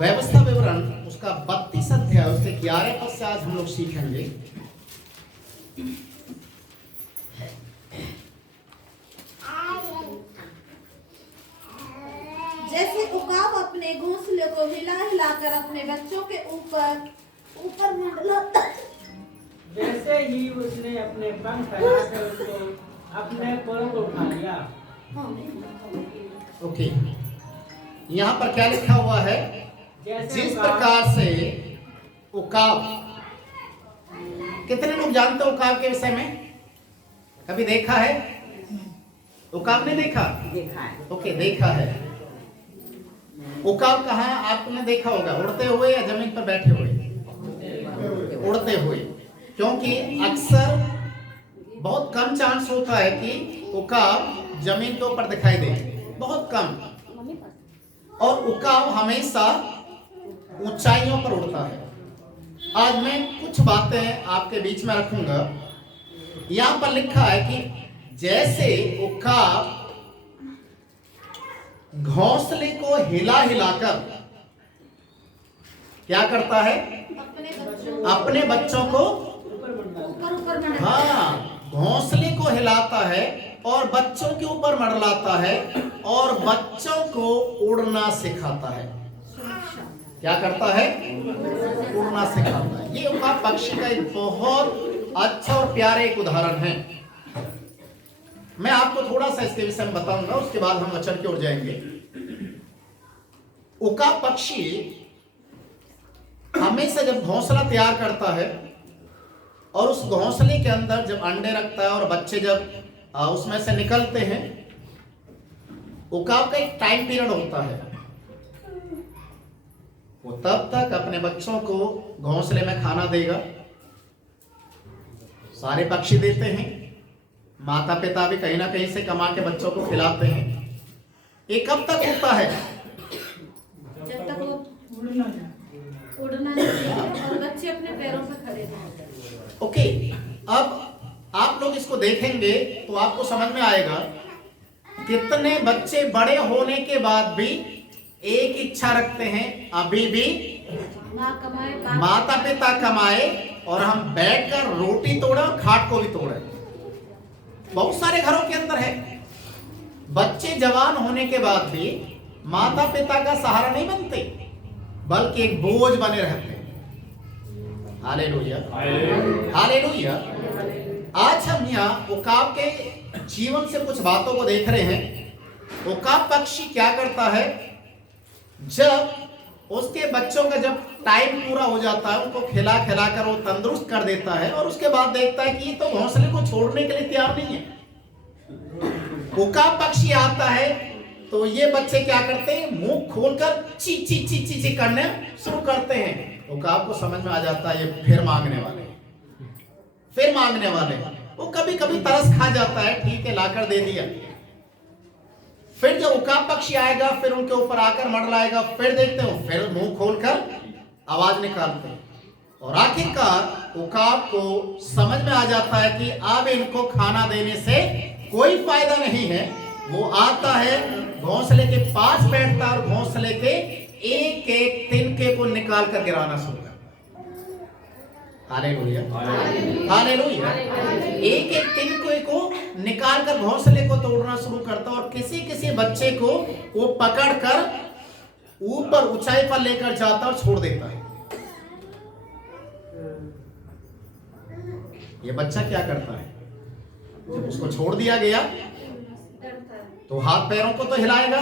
व्यवस्था विवरण उसका 32 अध्याय उसके 11 पद से आज हम लोग सीखेंगे। जैसे उकाब अपने घोंसले को हिला हिलाकर अपने बच्चों के ऊपर मंडलाता, वैसे ही उसने अपने पंख फैलाकर उसको अपने कोलों को उठा लिया। ओके, यहाँ पर क्या लिखा हुआ है? जिस प्रकार से उकाब, कितने लोग जानते हो उकाब के विषय में? कभी देखा है? उकाब ने देखा है। ओके, देखा है। उकाब कहाँ आपने देखा होगा? उड़ते हुए या जमीन पर बैठे हुए? उड़ते हुए, क्योंकि अक्सर बहुत कम चांस होता है कि उकाब जमीन के ऊपर दिखाई दे, बहुत कम। और उकाब हमेशा ऊंचाइयों पर उड़ता है। आज मैं कुछ बातें आपके बीच में रखूंगा। यहां पर लिखा है कि जैसे उकाब घोंसले को हिला हिलाकर क्या करता है? अपने बच्चों को ऊपर हाँ, घोंसले को हिलाता है और बच्चों के ऊपर मंडलाता है और बच्चों को उड़ना सिखाता है। क्या करता है? उड़ना सिखाता है। ये उकाब पक्षी का एक बहुत अच्छा और प्यारा एक उदाहरण है। मैं आपको थोड़ा सा इसके विषय में बताऊंगा, उसके बाद हम वचन की ओर जाएंगे। उकाब पक्षी हमेशा जब घोंसला तैयार करता है और उस घोंसले के अंदर जब अंडे रखता है और बच्चे जब उसमें से निकलते हैं, उकाब का एक टाइम पीरियड होता है। वो तब तक अपने बच्चों को घोंसले में खाना देगा। सारे पक्षी देते हैं, माता पिता भी कहीं ना कहीं से कमा के बच्चों को खिलाते हैं। ये कब तक होता है? जब तक वो उड़ना नहीं और बच्चे अपने पैरों पे खड़े रहें। ओके, अब आप लोग इसको देखेंगे तो आपको समझ में आएगा कितने बच्चे बड़े होने के बाद भी एक इच्छा रखते हैं, अभी भी माता पिता कमाए और हम बैठकर रोटी तोड़े और खाट को भी तोड़े। बहुत सारे घरों के अंदर है। बच्चे जवान होने के बाद भी माता पिता का सहारा नहीं बनते, बल्कि एक बोझ बने रहते हैं। Hallelujah, hallelujah. आज हम यहाँ उकाब के जीवन से कुछ बातों को देख रहे हैं। उकाब पक्षी क्या करता है? जब उसके बच्चों का जब टाइम पूरा हो जाता है, उनको खिला खिला कर वो तंदुरुस्त कर देता है और उसके बाद देखता है कि ये तो घोंसले को छोड़ने के लिए तैयार नहीं है। उकाब पक्षी आता है तो ये बच्चे क्या करते हैं? मुंह खोलकर ची ची ची ची ची करने शुरू करते हैं। उकाब को समझ में आ जाता है ये फिर मांगने वाले, फिर मांगने वाले। वो कभी कभी तरस खा जाता है, ठीक है लाकर दे दिया। फिर जब उकाब पक्षी आएगा, फिर उनके ऊपर आकर मंडलाएगा, फिर देखते हो फिर मुंह खोलकर आवाज निकालते हैं और आखिरकार उकाब को समझ में आ जाता है कि अब इनको खाना देने से कोई फायदा नहीं है। वो आता है, घोंसले के पास बैठता है और घोंसले के एक एक तिनके को निकाल कर गिराना शुरू करता है। Hallelujah, hallelujah. एक एक तिनके को निकाल कर घोंसले को तोड़ना शुरू करता है और किसी किसी बच्चे को वो पकड़कर ऊपर ऊंचाई पर लेकर जाता और छोड़ देता है। ये बच्चा क्या करता है? जब उसको छोड़ दिया गया तो हाथ पैरों को तो हिलाएगा,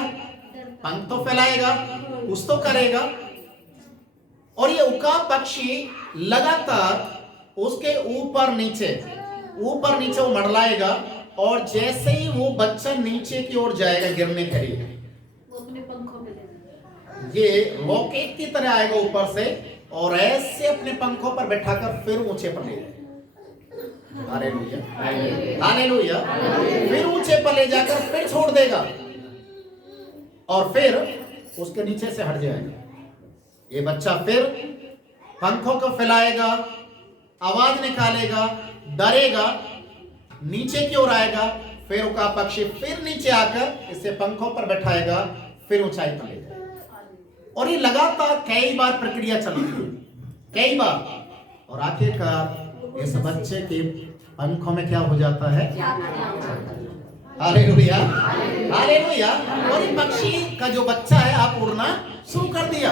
पंख तो फैलाएगा, कुछ तो करेगा। और ये उकाब पक्षी लगातार उसके ऊपर नीचे वो मंडलाएगा और जैसे ही वो बच्चा नीचे की ओर जाएगा गिरने के लिए, वो अपने पंखों पे ले ये रॉकेट की तरह आएगा ऊपर से और ऐसे अपने पंखों पर बैठाकर फिर ऊंचे पर ले जाएगा। Hallelujah, hallelujah. फिर ऊंचे पर ले जाकर फिर छोड़ देगा और फिर उसके नीचे से हट जाएगा। ये बच्चा फिर पंखों को फैलाएगा, आवाज निकालेगा, डरेगा, नीचे की ओर आएगा, फिर उकाब पक्षी फिर नीचे आकर इसे पंखों पर बैठाएगा, फिर ऊंचाई पर ले जाएगा। और ये लगातार कई बार प्रक्रिया चलती है, कई बार, और आखिरकार इस बच्चे के पंखों में क्या हो जाता है? Hallelujah, hallelujah. और ये पक्षी का जो बच्चा है, आप उड़ना शुरू कर दिया,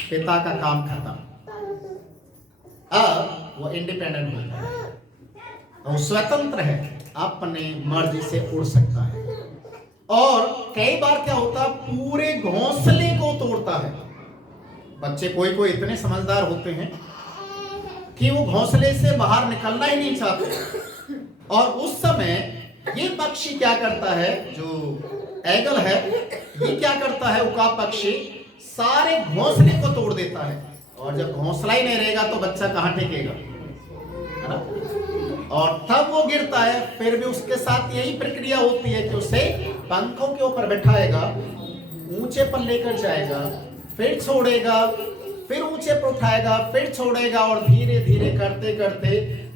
पिता का काम खत्म, अब वो इंडिपेंडेंट हो गया, वो स्वतंत्र है, अपने मर्जी से उड़ सकता है। और कई बार क्या होता है, पूरे घोंसले को तोड़ता है। बच्चे कोई कोई इतने समझदार होते हैं कि वो घोंसले से बाहर निकलना ही नहीं चाहते, और उस समय ये पक्षी क्या करता है, जो एगल है, ये क्या करता है, उकाब पक्षी सारे घोंसले को तोड़ देता है। और जब घोंसला ही नहीं रहेगा तो बच्चा कहां टिकेगा, है ना? और तब वो गिरता है। फिर भी उसके साथ यही प्रक्रिया होती है कि उसे पंखों के ऊपर बैठाएगा, ऊंचे पर लेकर जाएगा, फिर छोड़ेगा, फिर ऊंचे पर उठाएगा, फिर छोड़ेगा, और धीरे धीरे करते करते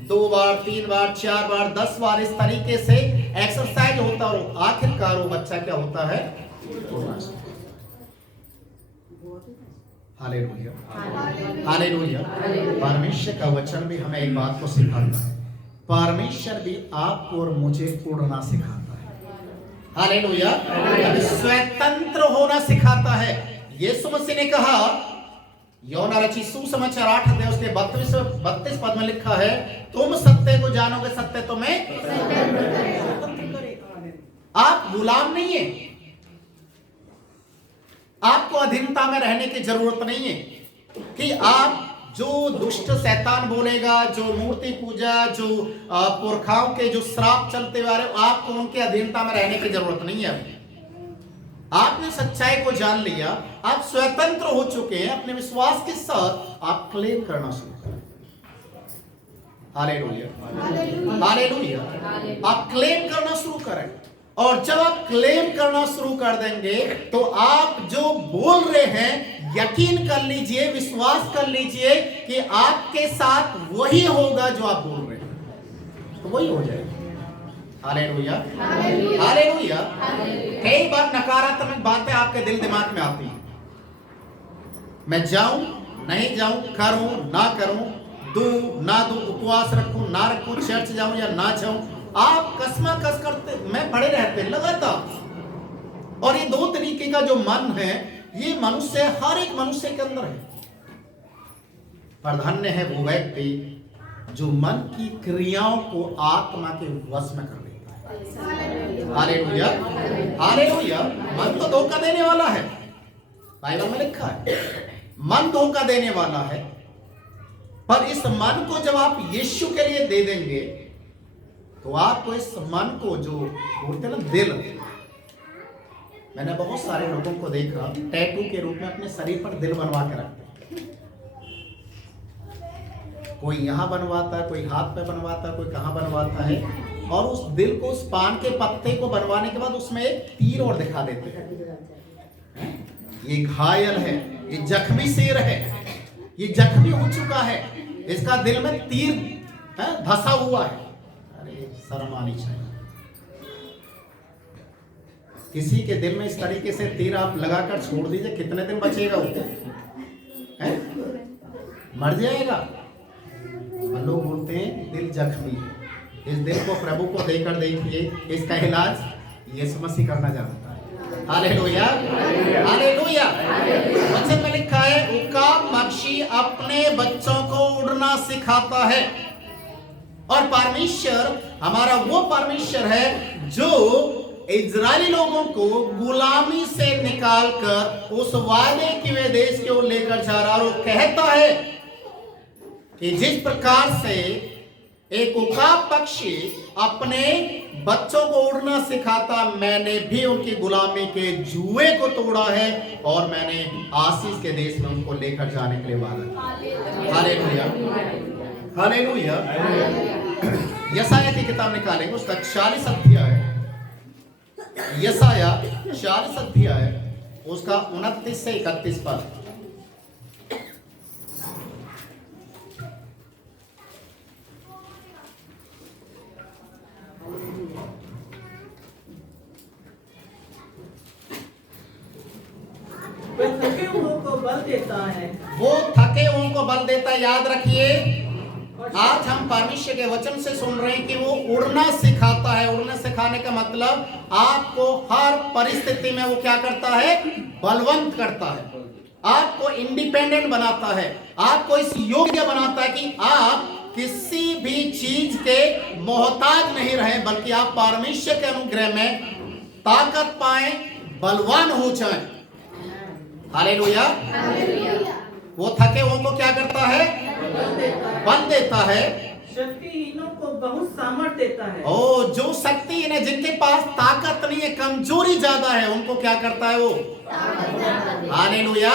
2 बार, 3 बार, 4 बार, 10 बार इस तरीके से एक्सरसाइज होता है, और आखिरकार वो बच्चा क्या होता है? Hallelujah, hallelujah. परमेश्वर का वचन भी हमें एक बात को सिखाता है, परमेश्वर भी आपको और मुझे उड़ना सिखाता है। हालेलुया, स्वतंत्र होना सिखाता है। यीशु मसीह ने कहा, यूहन्ना रचित सुसमाचार 8 अध्याय उसके 32 पद में लिखा है, तुम सत्य को जानोगे, सत्य तुम्हें स्वतंत्र करेगा। आप गुलाम नहीं है, आपको अधीनता में रहने की जरूरत नहीं है कि आप जो दुष्ट शैतान बोलेगा, जो मूर्ति पूजा, जो पुरखाओं के जो श्राप चलते हुए आ रहे, आपको उनके अधीनता में रहने की जरूरत नहीं है। आपने सच्चाई को जान लिया, आप स्वतंत्र हो चुके हैं। अपने विश्वास के साथ आप क्लेम करना शुरू करें। Hallelujah, hallelujah. आप क्लेम करना शुरू करें, और जब आप क्लेम करना शुरू कर देंगे तो आप जो बोल रहे हैं, यकीन कर लीजिए, विश्वास कर लीजिए कि आपके साथ वही होगा जो आप बोल रहे हैं, तो वही हो जाएगा। Hallelujah, hallelujah. कई बार नकारात्मक बातें आपके दिल दिमाग में आती हैं, मैं जाऊं नहीं जाऊं, करूं ना करूं, दूं ना दूं, उपवास रखूं ना रखूं, चर्च जाऊं या ना जाऊं, आप कसमाकस करते में पड़े रहते हैं लगातार। और ये 2 तरीके का जो मन है, ये मनुष्य, हर एक मनुष्य के अंदर है। पर धन्य है वो व्यक्ति जो मन की क्रियाओं को आत्मा के वश में कर लेता है। Hallelujah, hallelujah. मन तो धोखा देने वाला है, बाइबल में लिखा है, मन धोखा देने वाला है। पर इस मन को जब आप यीशु के लिए दे देंगे तो आपको इस मन को, जो बोलते ना दिल, मैंने बहुत सारे लोगों को देखा टैटू के रूप में अपने शरीर पर दिल बनवा के रखते हैं। कोई यहाँ बनवाता है, कोई हाथ पे बनवाता है, कोई कहाँ बनवाता है, और उस दिल को, उस पान के पत्ते को बनवाने के बाद उसमें एक तीर और दिखा देते हैं। ये घायल है, ये जख्मी शेर है, ये जख्मी हो चुका है, इसका दिल में तीर धसा हुआ है। अरे शर्म आनी चाहिए। किसी के दिल में इस तरीके से तीर आप लगाकर छोड़ दीजिए, कितने दिन बचेगा वो? मर जाएगा। लोग बोलते हैं दिल जख्मी है, इस दिल को प्रभु को देकर देखिए, इसका इलाज यीशु मसीह करना जानता है। Hallelujah, hallelujah. वचन में लिखा है, उकाब पक्षी अपने बच्चों को उड़ना सिखाता है। और परमेश्वर हमारा वो परमेश्वर है जो इजरायली लोगों को गुलामी से निकालकर उस वादे के देश की ओर लेकर जा रहा, और वो कहता है कि जिस प्रकार से एक उकाब पक्षी अपने बच्चों को उड़ना सिखाता, मैंने भी उनकी गुलामी के जुए को तोड़ा है, और मैंने आशीष के देश में उनको लेकर जाने के लिए वादा। Hallelujah, hallelujah. यशाया की किताब निकालेंगे, उसका 40 अध्याय है। यशाया 40 अध्याय, उसका 29 से 31 पद। बल देता है। वो थके हुओं को बल देता है। याद रखिए, आज हम परमेश्वर के वचन से सुन रहे हैं कि वो उड़ना सिखाता है। उड़ना सिखाने का मतलब आपको हर परिस्थिति में वो क्या करता है? बलवंत करता है, आपको इंडिपेंडेंट बनाता है, आपको इस योग्य बनाता है कि आप किसी भी चीज के मोहताज नहीं रहे, बल्कि आप परमेश्वर के अनुग्रह में ताकत पाएं, बलवान हो जाएं। हालेलुया। वो थके हुओं को क्या करता है? बल देता है। शक्तिहीनों को बहुत सामर्थ देता है। ओ, जो शक्तिहीन है, जिनके पास ताकत नहीं है, कमजोरी ज्यादा है, उनको क्या करता है? वो हालेलुया,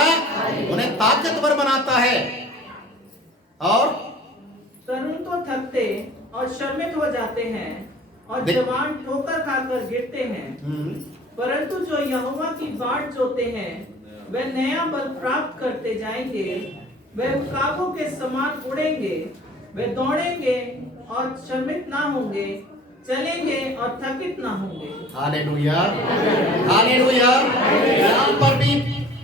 उन्हें ताकतवर बनाता है। और तरुण तो थकते और श्रमित हो जाते हैं और जवान ठोकर खाकर गिरते हैं, परंतु जो यहोवा की बाट जोते हैं वे नया बल प्राप्त करते जाएंगे। वे उकाबों के समान उड़ेंगे, वे दौड़ेंगे और श्रमित ना होंगे, चलेंगे और थकित ना होंगे। Hallelujah, hallelujah. यहाँ पर भी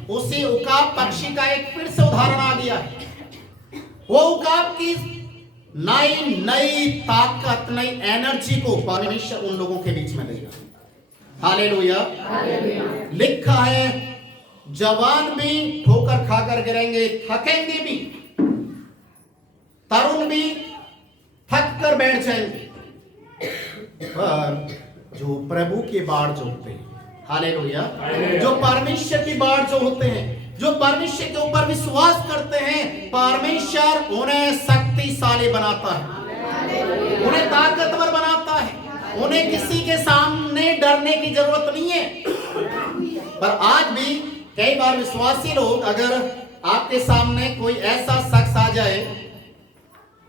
उसी उकाब पक्षी का एक फिर से उदाहरण आ गया। वो उकाब की नई नई ताकत, नई एनर्जी को परमेश्वर उन लोगों के बीच में देगा। हालेलुया। लिखा है, जवान भी ठोकर खाकर गिरेंगे, थकेंगे भी, तरुण भी थक कर बैठ जाएंगे, पर जो प्रभु की बाट जोते हैं, हालेलुया, जो परमेश्वर की बाट जो होते हैं, जो परमेश्वर के ऊपर विश्वास करते हैं, परमेश्वर उन्हें शक्तिशाली बनाता है, उन्हें ताकतवर बनाता है। उन्हें किसी के सामने डरने की जरूरत नहीं है। पर आज भी कई बार विश्वासी लोग, अगर आपके सामने कोई ऐसा शख्स आ जाए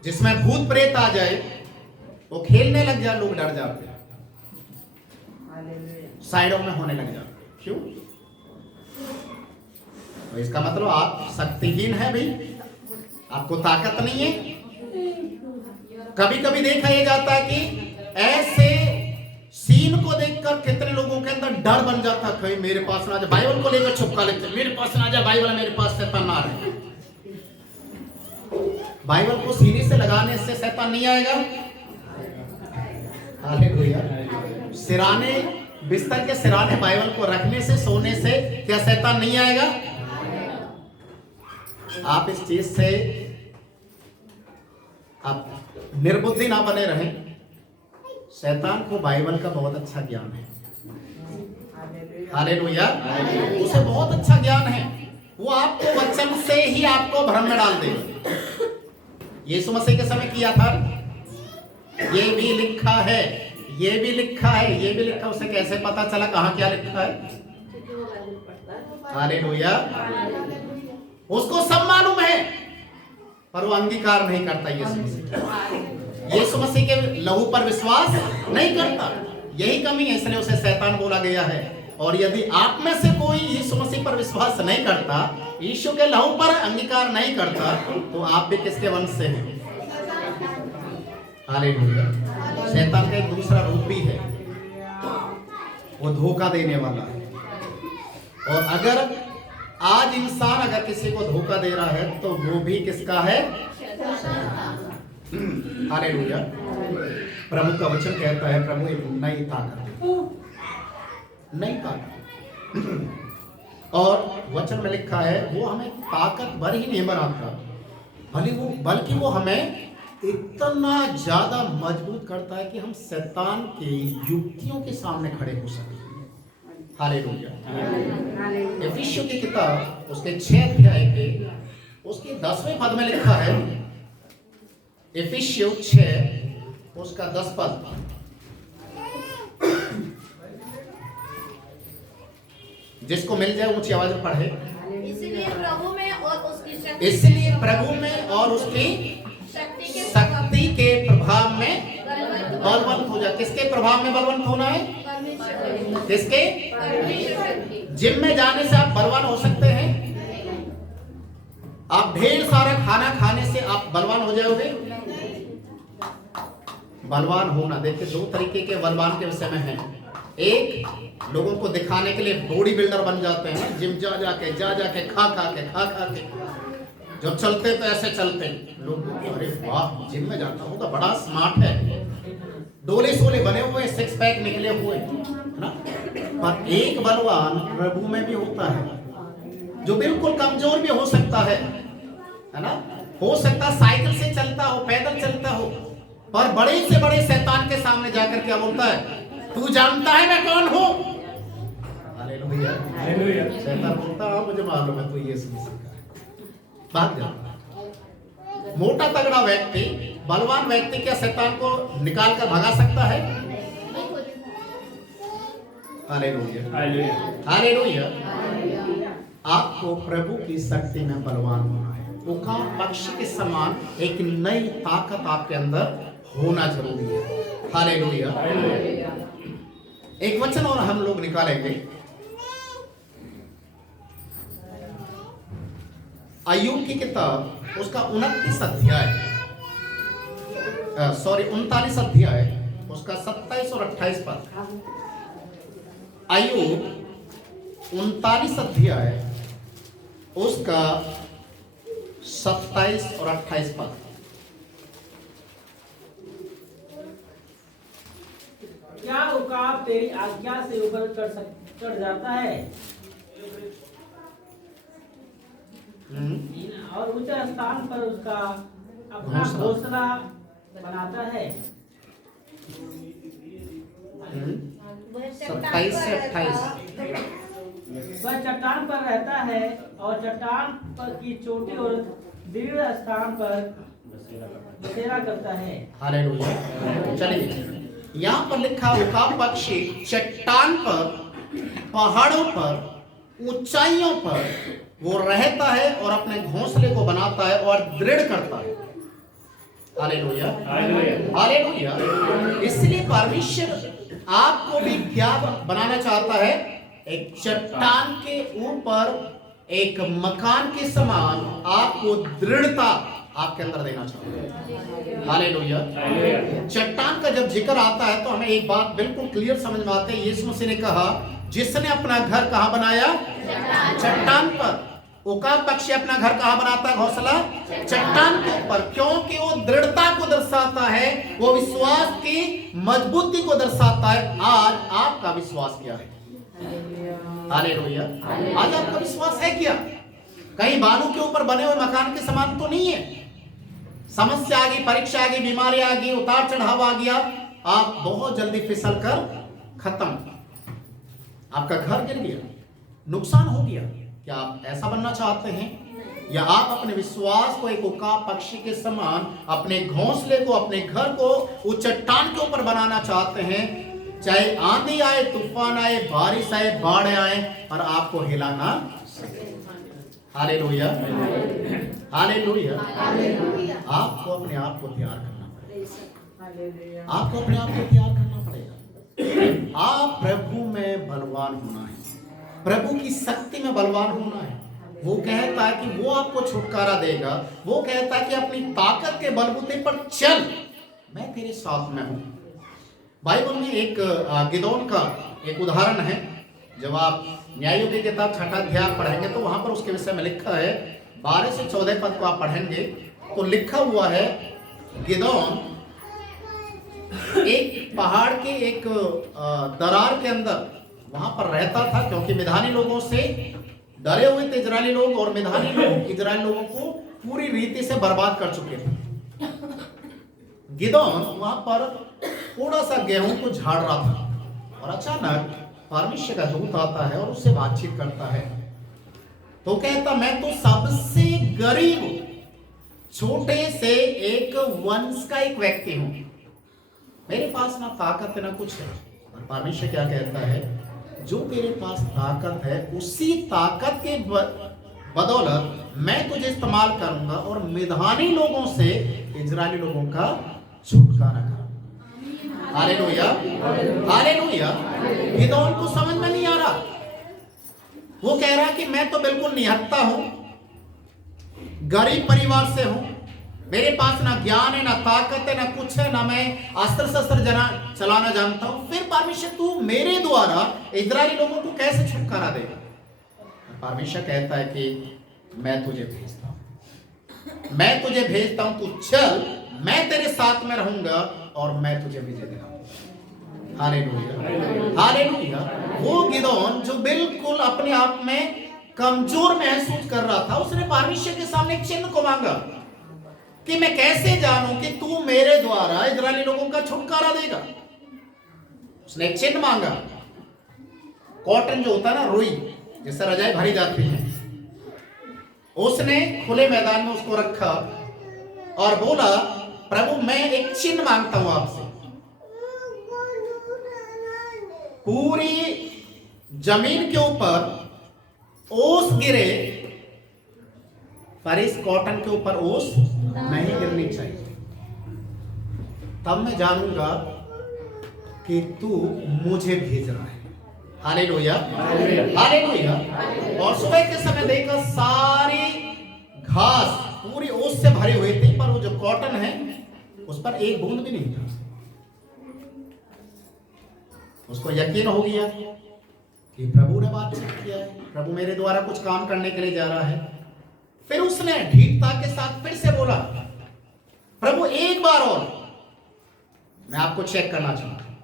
जिसमें भूत प्रेत आ जाए, वो खेलने लग जाए, लोग डर जाते हैं, साइडों में होने लग जाते हैं। क्यों? तो इसका मतलब आप शक्तिहीन है भाई, आपको ताकत नहीं है। कभी कभी देखा यह जाता है कि ऐसे सीन को देखकर कितने लोगों के अंदर डर बन जाता है, कहीं मेरे पास ना जाए, बाइबल को लेकर छुपका लेते, मेरे पास ना जाए बाइबल, मेरे पास शैतान ना रहे। बाइबल को सीने से लगाने से शैतान नहीं आएगा। हालेलुया। सिराने, बिस्तर के सिराने बाइबल को रखने से, सोने से क्या शैतान नहीं आएगा? आप इस चीज से आप निर्बुद्धि ना बने रहें। शैतान को बाइबल का बहुत अच्छा ज्ञान है। हालेलुया। उसे बहुत अच्छा ज्ञान है। वो आपको वचन से ही आपको भ्रम में डाल देगा। यीशु मसीह के समय किया था, ये भी लिखा है, ये भी लिखा है, ये भी लिखा। उसे कैसे पता चला कहाँ क्या लिखा है? हालेलुया। उसको सब मालूम है, पर वो अंगीकार नहीं करता। यीशु मसीह के लहू पर विश्वास नहीं करता। यही कमी है, इसलिए उसे शैतान बोला गया है। और यदि आप में से कोई यीशु मसीह पर विश्वास नहीं करता, यीशु के लहू पर अंगीकार नहीं करता, तो आप भी किसके वंश से हैं? हालेलुया। शैतान का एक दूसरा रूप भी है, वो धोखा देने वाला है। और अगर आज इंसान अगर किसी को धोखा दे रहा है, तो वो भी किसका है? हालेलुया। प्रभु का वचन कहता है, प्रभु एक नई ताकत, नई ताकत। और वचन में लिखा है, वो हमें ताकतवर ही नहीं बनाता, बल्कि वो हमें इतना ज्यादा मजबूत करता है कि हम शैतान की युक्तियों के सामने खड़े हो सकें। हालेलुया। इफिसियों की किताब उसके 6 अध्याय के उसके 10वें पद में लिखा है, इफिसियों 6 उसका 10 पद, जिसको मिल जाए ऊंची आवाज में पढ़े। इसलिए प्रभु में और उसकी शक्ति, इसलिए प्रभु में और उसकी शक्ति के प्रभाव में बलवंत हो जा। किसके प्रभाव में बलवंत होना है? किसके? जिम में जाने से आप बलवान हो सकते हैं? आप ढेर सारा खाना खाने से आप बलवान हो जाओगे? बलवान होना, देखिए 2 तरीके के बलवान के विषय में है। एक लोगों को दिखाने के लिए बॉडी बिल्डर बन जाते हैं ना, जिम जा जाके खा खा के जब चलते तो ऐसे चलते लोग, अरे वाह जिम में जाता होगा, बड़ा स्मार्ट है, डोले सोले बने हुए, सिक्स पैक निकले हुए ना। पर एक बलवान प्रभु में भी होता है जो बिल्कुल कमजोर भी हो सकता है ना, हो सकता साइकिल से चलता हो, पैदल चलता हो, पर बड़े से बड़े शैतान के सामने जाकर क्या बोलता है, तू जानता है मैं कौन हूं? हालेलुया। शैतान बोलता है मुझे मालूम है तू यीशु मसीह का है, भाग जा। मोटा तगड़ा व्यक्ति, बलवान व्यक्ति क्या शैतान को निकाल कर भगा सकता है? हालेलुया। आपको प्रभु की शक्ति में बलवान होना है, उकाब पक्षी के समान एक नई ताकत आपके अंदर होना जरूरी है। हालेलुया। एक वचन और हम लोग निकालेंगे, अय्यूब की किताब उसका 29 अध्याय, 39 अध्याय, उसका 27 और 28 पद। अय्यूब 39 अध्याय उसका 27 और 28 पद। क्या उकाब तेरी आज्ञा से ऊपर चढ़ जाता है और ऊंचे स्थान पर उसका अपना घोंसला बनाता है? 27 से 28। वह चट्टान पर रहता है और चट्टान पर की चोटी और दृढ़ स्थान पर बसेरा करता है। हालेलुया। चलिए, यहाँ पर लिखा उकाब पक्षी चट्टान पर, पहाड़ों पर, ऊंचाइयों पर वो रहता है और अपने घोंसले को बनाता है और दृढ़ करता है। हालेलुया। हालेलुया। इसलिए परमेश्वर आपको भी क्या बनाना चाहता है? एक चट्टान के ऊपर एक मकान के समान आपको दृढ़ता आपके अंदर देना चाहता है। हालेलुया। चट्टान का जब जिक्र आता है तो हमें एक बात बिल्कुल क्लियर समझ में आती है। यीशु मसीह ने कहा, जिसने अपना घर कहां बनाया? चट्टान पर। उकाब पक्षी अपना घर कहां बनाता है? घोंसला चट्टान के ऊपर, क्योंकि वो दृढ़ता को दर्शाता है, वो विश्वास की मजबूती को दर्शाता है। आज आपका विश्वास क्या है? हालेलुया। आज आपका विश्वास है क्या? कहीं बालू के ऊपर बने हुए मकान के समान तो नहीं है। समस्या आ गई, परीक्षा आ गई, बीमारी आ गई, उतार चढ़ाव आ गया, आप बहुत जल्दी फिसल कर खत्म, आपका घर गिर गया, नुकसान हो गया। क्या आप ऐसा बनना चाहते हैं? या आप अपने विश्वास को एक उकाब पक्षी के समान, अपने घोंसले को, अपने घर को उस चट्टान के ऊपर बनाना चाहते हैं? चाहे आंधी आए, तूफान आए, बारिश आए, बाढ़ आए, पर आपको हिलाना। हालेलुया। हालेलुया। आपको अपने आप को तैयार करना पड़ेगा। आपको अपने आप को तैयार करना पड़ेगा। आप प्रभु में बलवान होना है, प्रभु की शक्ति में बलवान होना है। वो कहता है कि वो आपको छुटकारा देगा। वो कहता है कि अपनी ताकत के बलबूते पर चल, मैं तेरे साथ में हूं। बाइबल में एक गिदोन का एक उदाहरण है। जब आप न्यायों की किताब 6 अध्याय पढ़ेंगे तो वहां पर उसके विषय में लिखा है, 12 से 14 पद को आप पढ़ेंगे तो लिखा हुआ है, गिदोन एक पहाड़ के एक दरार के अंदर वहां पर रहता था, क्योंकि मिधानी लोगों से डरे हुए थे इजरायली लोग, और मिधानी लोग इजरायली लोगों को पूरी रीति से बर्बाद कर चुके थे। गिदोन वहां पर थोड़ा सा गेहूं को झाड़ रहा था और अचानक परमेश्वर का दूत आता है और उससे बातचीत करता है। तो कहता, मैं तो सबसे गरीब, छोटे से एक वंश का एक व्यक्ति हूं, मेरे पास ना ताकत ना कुछ है। और परमेश्वर क्या कहता है, जो तेरे पास ताकत है उसी ताकत के बदौलत मैं तुझे इस्तेमाल करूंगा और मिधानी लोगों से इजरायली लोगों का छुटकारा करूंगा। हालेलुया। हालेलुया। गिदोन को समझ में नहीं आ रहा। वो कह रहा कि मैं तो बिल्कुल निहत्ता हूं, गरीब परिवार से हूं, मेरे पास ना ज्ञान है, ना ताकत है, ना कुछ है, ना मैं अस्त्र शस्त्र चलाना जानता हूं, फिर परमेश्वर तू मेरे द्वारा इस्राएली लोगों को कैसे छुटकारा देगा? परमेश्वर कहता है कि मैं तुझे भेजता हूं, मैं तुझे भेजता हूं, तू चल, मैं तेरे साथ में रहूंगा और मैं तुझे विजय दिलाऊंगा। Hallelujah, hallelujah. वो गिदोन जो बिल्कुल अपने आप में कमजोर महसूस कर रहा था, उसने परमेश्वर के सामने एक चिन्ह को मांगा कि मैं कैसे जानूं कि तू मेरे द्वारा इस्राएली लोगों का छुटकारा देगा। उसने एक चिन्ह मांगा। कॉटन जो होता है ना, रुई जिससे रजाई भरी जाती है, उसने खुले मैदान में उसको रखा और बोला, प्रभु मैं एक चिन्ह मांगता हूं आपसे। पूरी जमीन के ऊपर ओस गिरे पर इस कॉटन के ऊपर ओस नहीं गिरनी चाहिए, तब मैं जानूंगा कि तू मुझे भेज रहा है। Hallelujah, hallelujah. और सुबह के समय देखा सारी घास पूरी ओस से भरी हुई थी, पर वो जो कॉटन है उस पर एक बूंद भी नहीं था। उसको यकीन हो गया कि प्रभु ने बातचीत किया है, प्रभु मेरे द्वारा कुछ काम करने के लिए जा रहा है। फिर उसने ढीठता के साथ फिर से बोला, प्रभु एक बार और मैं आपको चेक करना चाहता हूं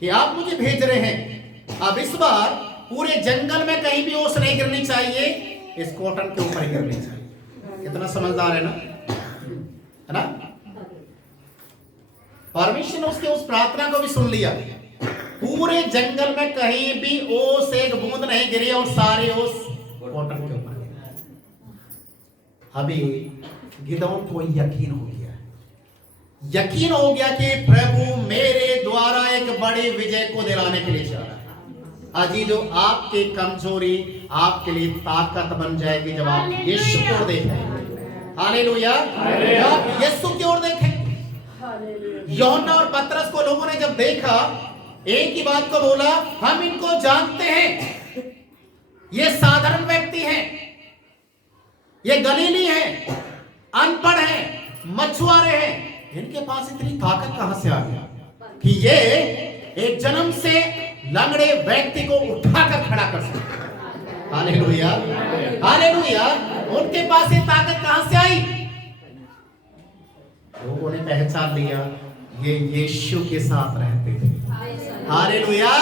कि आप मुझे भेज रहे हैं। अब इस बार पूरे जंगल में कहीं भी ओस नहीं गिरनी चाहिए, इस कॉटन के ऊपर गिरनी चाहिए। कितना समझदार है ना, है ना? परमेश्वर ने उसके उस प्रार्थना को भी सुन लिया। पूरे जंगल में कहीं भी ओस एक बूंद नहीं गिरी और सारी ओस कॉटन के ऊपर गिरी। अभी गिदोन को यकीन हो गया, यकीन हो गया कि प्रभु मेरे द्वारा एक बड़ी विजय को दिलाने के लिए जा रहा है। अजीजों, आपकी कमजोरी आपके लिए ताकत बन जाएगी जब आप यीशु को देखें। हालेलुया, जब आप यीशु की ओर देखें। यूहन्ना और पतरस को लोगों ने जब देखा, एक ही बात को बोला, हम इनको जानते हैं, ये साधारण व्यक्ति हैं, ये गलीली हैं, अनपढ़ हैं, मछुआरे हैं, इनके पास इतनी ताकत कहां से आ गई कि ये एक जन्म से लंगड़े व्यक्ति को उठाकर खड़ा कर सकते। Hallelujah, hallelujah. उनके पास ये ताकत कहां से आई? लोगों ने पहचान लिया, ये यीशु के साथ रहते थे। हालेलुया,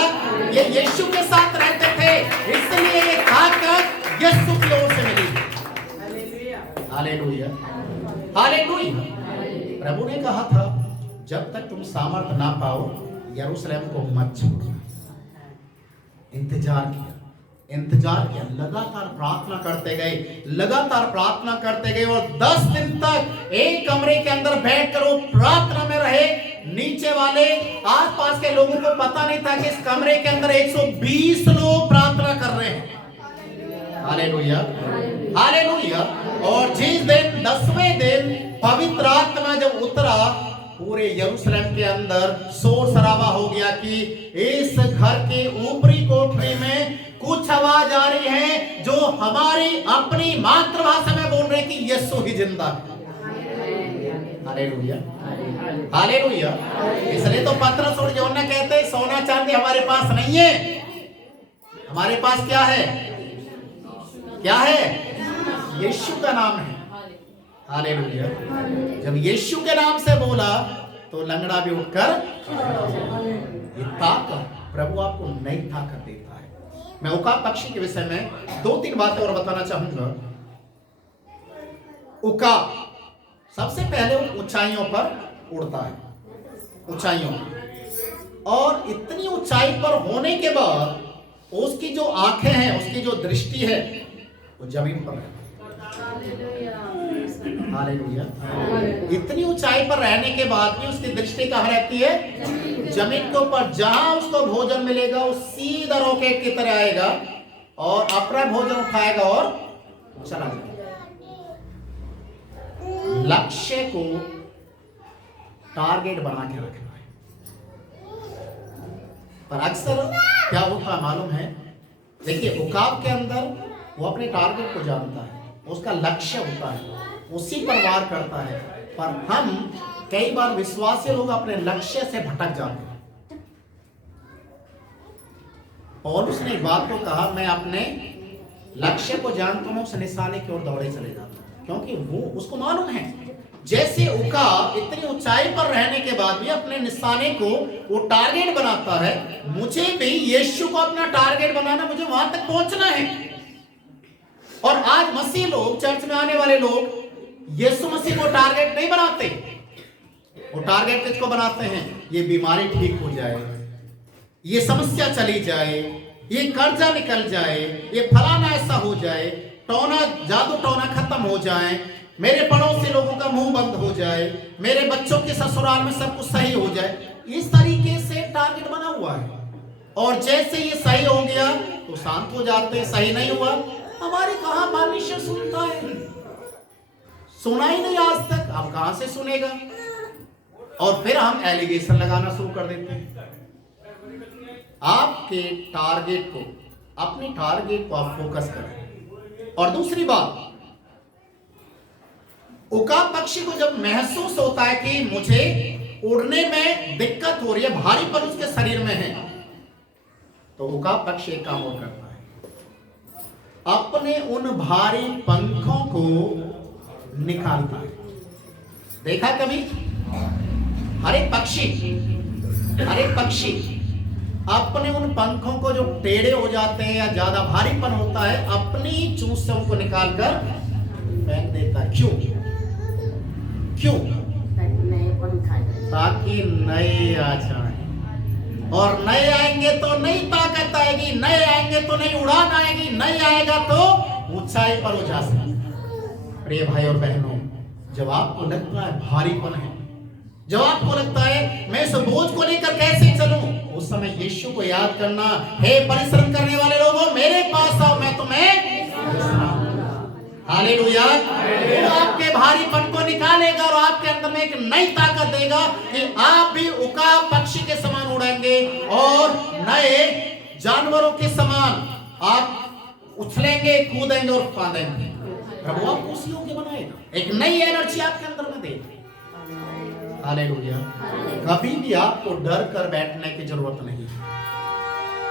ये यीशु के साथ रहते थे, इसलिए ये ताकत यीशु की ओर से मिली। Hallelujah, hallelujah. प्रभु ने कहा था, जब तक तुम सामर्थ ना पाओ यरूशलेम को मत छोड़ना। इंतजार किया, इंतजार किया, लगातार प्रार्थना करते गए, लगातार प्रार्थना करते गए और 10 दिन तक एक कमरे के अंदर बैठकर वो प्रार्थना में रहे। नीचे वाले आसपास के लोगों को पता नहीं था कि इस कमरे के अंदर 120 लोग प्रार्थना कर रहे हैं। Hallelujah, hallelujah. और जिस दिन 10वें दिन पवित्र आत्मा जब उतरा, पूरे यरूशलेम के अंदर शोर शराबा हो गया कि इस घर के ऊपरी कोठरी में कुछ आवाज आ रही है जो हमारी अपनी मातृभाषा में बोल रहे कि यीशु ही जिंदा है। Hallelujah, hallelujah. इसलिए तो पतरस और यूहन्ना कहते हैं, सोना चांदी हमारे पास नहीं है, हमारे पास क्या है? क्या है? यीशु का नाम है। हालेलुया। जब यीशु के नाम से बोला तो लंगड़ा भी उठकर, ये ताकत प्रभु आपको नई ताकत देता है। मैं उकाब पक्षी के विषय में 2-3 बातें और बताना चाहूंगा। उकाब सबसे पहले ऊंचाइयों पर उड़ता है, ऊंचाइयों पर, और इतनी ऊंचाई पर होने के बाद उसकी जो आंखें हैं, उसकी जो दृष्टि है, वो जमीन पर है। हालेलुया। इतनी ऊंचाई पर रहने के बाद भी उसकी दृष्टि कहां रहती है? जमीन के ऊपर। जहां उसको भोजन मिलेगा वो सीधा रॉकेट की तरह आएगा और अपना भोजन उठाएगा और चला जाएगा। लक्ष्य को टारगेट बना के रखना है। पर अक्सर क्या होता मालूम है? देखिए, उकाब के अंदर वो अपने टारगेट को जानता है, उसका लक्ष्य होता है, उसी पर वार करता है। पर हम कई बार विश्वासी लोग अपने लक्ष्य से भटक जाते हैं। पौलुस ने एक बात को कहा, मैं अपने लक्ष्य को जानता हूं, उस निशाने की ओर दौड़े चले जाता हूं, क्योंकि वो उसको मालूम है जैसे उकाब इतनी ऊंचाई पर रहने के बाद भी अपने निशाने को वो टारगेट बनाता है, मुझे भी यीशु को अपना टारगेट बनाना, मुझे वहां तक पहुंचना है। और आज मसीह लोग, चर्च में आने वाले लोग यीशु मसीह को टारगेट नहीं बनाते। वो टारगेट किसको बनाते हैं? ये बीमारी ठीक हो जाए, ये समस्या चली जाए, ये कर्जा निकल जाए, ये फलाना ऐसा हो जाए, टोना जादू टोना खत्म हो जाए, मेरे पड़ोसी लोगों का मुंह बंद हो जाए, मेरे बच्चों के ससुराल में सब कुछ सही हो जाए। इस तरीके से टारगेट बना हुआ है। और जैसे ये सही हो गया तो शांत हो जाते हैं, सही नहीं हुआ हमारी कहां परमेश्वर सुनता है? सुना ही नहीं आज तक, अब कहां से सुनेगा? और फिर हम एलिगेशन लगाना शुरू कर देते हैं। आपके टारगेट को, अपने टारगेट को आप फोकस करें। और दूसरी बात, उकाब पक्षी को जब महसूस होता है कि मुझे उड़ने में दिक्कत हो रही है, भारीपन उसके शरीर में है, तो उकाब पक्षी एक काम और करता है, अपने उन भारी पंखों को निकालता है। देखा कभी? हर एक पक्षी अपने उन पंखों को जो टेढ़े हो जाते हैं या ज्यादा भारीपन होता है, अपनी चूंच से उनको निकालकर फेंक देता है। क्यों? ताकि नए आ जाए, और नए आएंगे तो नई ताकत आएगी, नए आएंगे तो नई उड़ान आएगी, नए आएगा तो ऊंचाई पर हो जा सकता। प्रिय भाई और बहनों, जब आपको लगता है भारीपन है, जब आपको लगता है मैं इस बोझ को लेकर कैसे चलूं, उस समय यीशु को याद करना, हे परिश्रम करने वाले लोगों मेरे पास आओ, मैं तुम्हें हालेलुया। वो आपके भारीपन को निकालेगा और आपके अंदर में एक नई ताकत देगा कि आप भी उकाब पक्षी के समान उड़ेंगे और नए जानवरों के समान आप उछलेंगे, कूदेंगे और फांदेंगे। प्रभु आपको उसी योग्य बनाएगा, एक नई एनर्जी आपके अंदर में देगा। हालेलुया। कभी भी आपको डर कर बैठने की जरूरत नहीं है।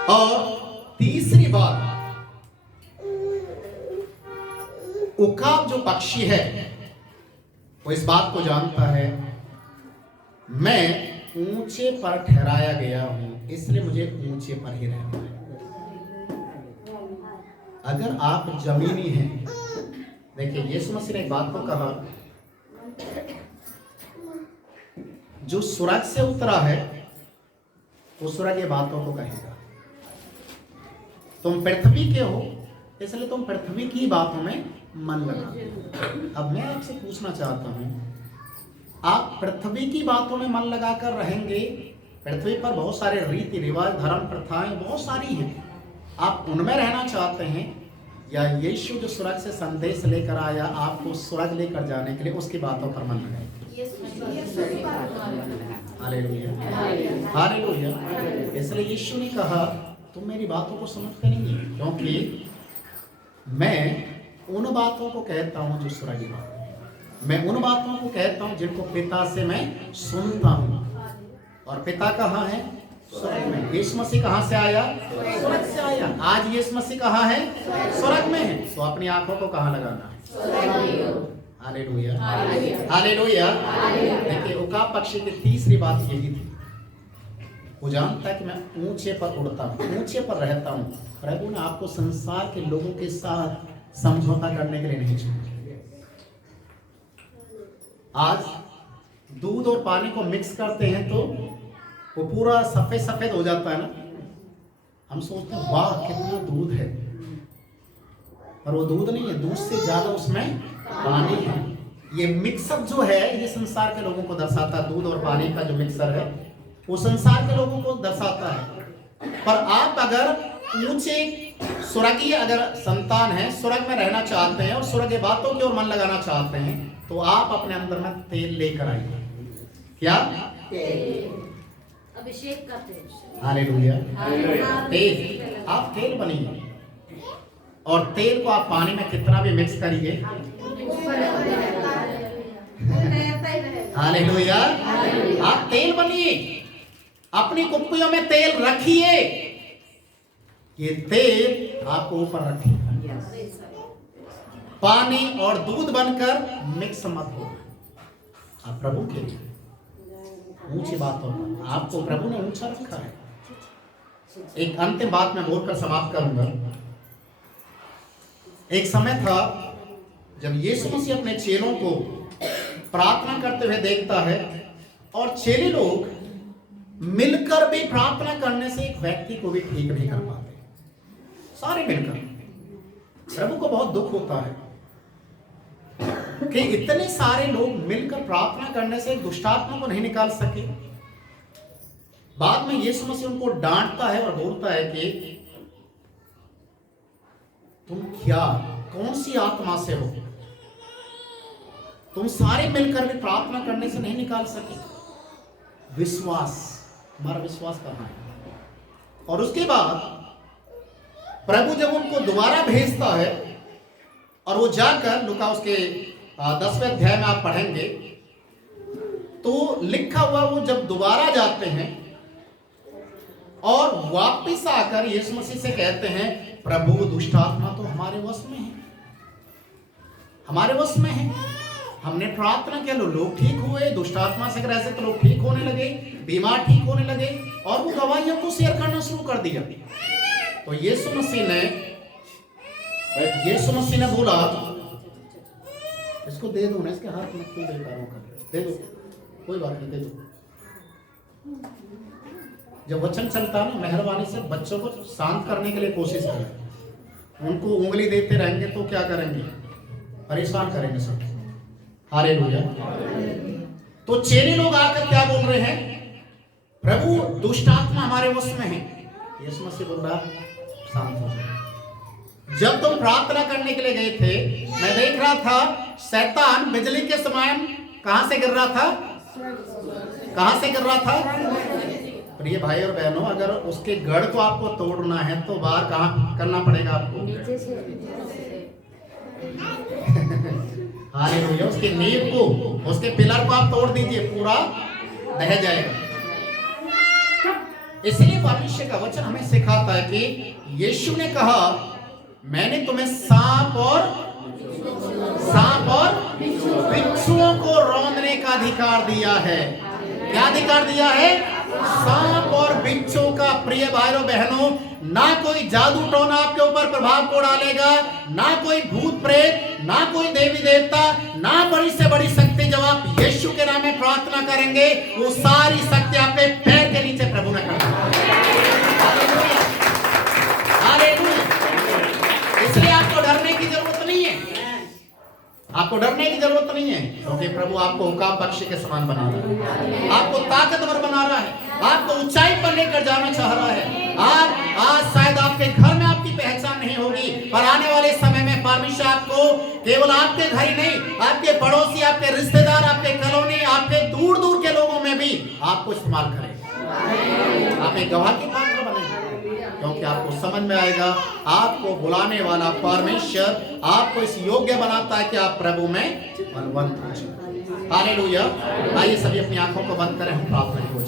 और तीसरी बात, उकाब जो पक्षी है वो इस बात को जानता है, मैं ऊंचे पर ठहराया गया हूं, इसलिए मुझे ऊंचे पर ही रहना है। अगर आप जमीनी हैं, देखिए यीशु मसीह ने एक बात को कहा, जो स्वर्ग से उतरा है वो स्वर्ग ये बातों को कहेगा। तुम पृथ्वी के हो, इसलिए तुम पृथ्वी की बातों में मन लगा। अब मैं आपसे पूछना चाहता हूं, आप पृथ्वी की बातों में मन लगाकर रहेंगे? पृथ्वी पर बहुत सारे रीति रिवाज, धर्म, प्रथाएं बहुत सारी हैं, आप उनमें रहना चाहते हैं, या यीशु जो स्वर्ग से संदेश लेकर आया आपको स्वर्ग लेकर जाने के लिए, उसकी बातों पर मन लगाए? Hallelujah, hallelujah. इसलिए यीशु ने कहा तुम मेरी बातों को समझते नहीं, क्योंकि मैं उन बातों को कहता हूं जो स्वर्गीय बातें हैं। मैं उन बातों को कहता हूं जिनको पिता से मैं सुनता हूं, और पिता कहाँ है? स्वर्ग में। यीशु मसीह कहाँ से आया? स्वर्ग से आया। आज यीशु मसीह कहाँ है? स्वर्ग में है। तो अपनी आंखों को कहाँ लगाना है? Hallelujah, hallelujah. देखिए उकाब पक्षी की तीसरी बात यही थी, वो जानता है कि मैं ऊंचे पर उड़ता हूँ, ऊंचे पर रहता हूँ। प्रभु ने आपको संसार के लोगों के साथ समझौता करने के लिए नहीं छोड़ा। आज दूध और पानी को मिक्स करते हैं तो वो पूरा सफेद सफेद हो जाता है ना, हम सोचते हैं वाह कितना दूध है, पर वो दूध नहीं है, दूध से ज्यादा उसमें पानी है। ये मिक्सअप जो है ये संसार के लोगों को दर्शाता है, दूध और पानी का जो मिक्सर है वो संसार के लोगों को दर्शाता है। पर आप अगर ऊंचे स्वर्गीय अगर संतान है, स्वर्ग में रहना चाहते हैं और स्वर्गीय बातों की ओर मन लगाना चाहते हैं, तो आप अपने अंदर में तेल लेकर आइए। क्या? अभिषेक का तेल। हालेलुया। तेल, आप तेल बनिए, और तेल को आप पानी में कितना भी मिक्स करिए रहता ही रहेगा। हालेलुया। आप तेल बनिए, अपनी कुप्पियों में तेल रखिए, ये तेल आपको ऊपर रखेगा। पानी और दूध बनकर मिक्स मत हो। आप प्रभु के लिए ऊंची बातों पर, आपको प्रभु ने ऊंचा रखा है। एक अंतिम बात मैं बोलकर समाप्त करूंगा। एक समय था जब यीशु मसीह अपने चेलों को प्रार्थना करते हुए देखता है, और चेले लोग मिलकर भी प्रार्थना करने से एक व्यक्ति को भी ठीक नहीं कर पाते, सारे मिलकर। प्रभु को बहुत दुख होता है कि इतने सारे लोग मिलकर प्रार्थना करने से दुष्टात्मा को नहीं निकाल सके। बाद में यीशु मसीह उनको डांटता है और बोलता है कि तुम क्या, कौन सी आत्मा से हो, तुम सारे मिलकर भी प्रार्थना करने से नहीं निकाल सके। विश्वास, हमारा विश्वास कहाँ है? और उसके बाद प्रभु जब उनको दोबारा भेजता है और वो जाकर, लूका उसके 10वें अध्याय में आप पढ़ेंगे तो लिखा हुआ, वो जब दोबारा जाते हैं और वापिस आकर यीशु मसीह से कहते हैं, प्रभु दुष्टात्मा तो हमारे वश में है, हमारे वश में है। हमने प्रार्थना किया, लोग ठीक हुए, दुष्टात्मा से रह से तो लोग ठीक होने लगे, बीमार ठीक होने लगे, और वो गवाहियों को शेयर करना शुरू कर दिया। तो यीशु मसीह ने बोला, इसको दे दो ना, इसके हाथ में क्यों बेकार होकर, दे दो, कोई बात नहीं, दे दो। जब वचन चलता है ना, मेहरबानी से बच्चों को शांत करने के लिए कोशिश करें। उनको उंगली देते रहेंगे तो क्या करेंगे? परेशान करेंगे सब। हालेलुया। तो चेले लोग आकर क्या बोल रहे हैं? प्रभु दुष्टात्मा हमारे वश में है। यीशु मसीह बोल रहा, शांत हो जाओ। जब तुम प्रार्थना करने के लिए गए थे, मैं देख रहा था शैतान बिजली के समान कहां से गिर रहा था? कहां से गिर रहा था? प्रिय भाई और बहनों, अगर उसके गढ़ को आपको तोड़ना है तो बाहर कहां करना पड़ेगा आपको? नीचे से। हालेलुया। उसकी नींव को, उसके पिलर को आप तोड़ दीजिए, पूरा बह जाएगा। इसलिए परमेश्वर का वचन हमें सिखाता है कि यीशु ने कहा, मैंने तुम्हें सांप और बिच्छुओं को रौंदने का अधिकार दिया है। क्या अधिकार दिया है? सांप और बिच्छुओं का। प्रिय भाइयों बहनों, ना कोई जादू टोना आपके ऊपर प्रभाव को डालेगा, ना कोई भूत प्रेत, ना कोई देवी देवता, ना बड़ी से बड़ी शक्ति। जब आप यीशु के नाम में प्रार्थना करेंगे, वो सारी शक्ति आपके पैर के नीचे प्रभु ने कर दी। हालेलुया। इसलिए आपको डरने की जरूरत नहीं है, आपको डरने की जरूरत नहीं है, क्योंकि प्रभु आपको उकाब पक्षी के समान बना रहा है, आपको ताकतवर बना रहा है, आपको ऊंचाई पर लेकर जाना चाह रहा है। आज शायद आपके घर में आपकी पहचान नहीं होगी, पर आने वाले समय में परमेश्वर आपको केवल आपके घर ही नहीं, आपके पड़ोसी, आपके रिश्तेदार, आपके कॉलोनी, आपके दूर दूर के लोगों में भी आपको इस्तेमाल करेगा। आप एक गवाह के पात्र बनेंगे, क्योंकि आपको समझ में आएगा, आपको बुलाने वाला परमेश्वर आपको इस योग्य बनाता है कि आप प्रभु में बलवंत हो जाएं। हालेलुया। आइए सभी अपनी आंखों को बंद करें, हम प्रार्थना करें।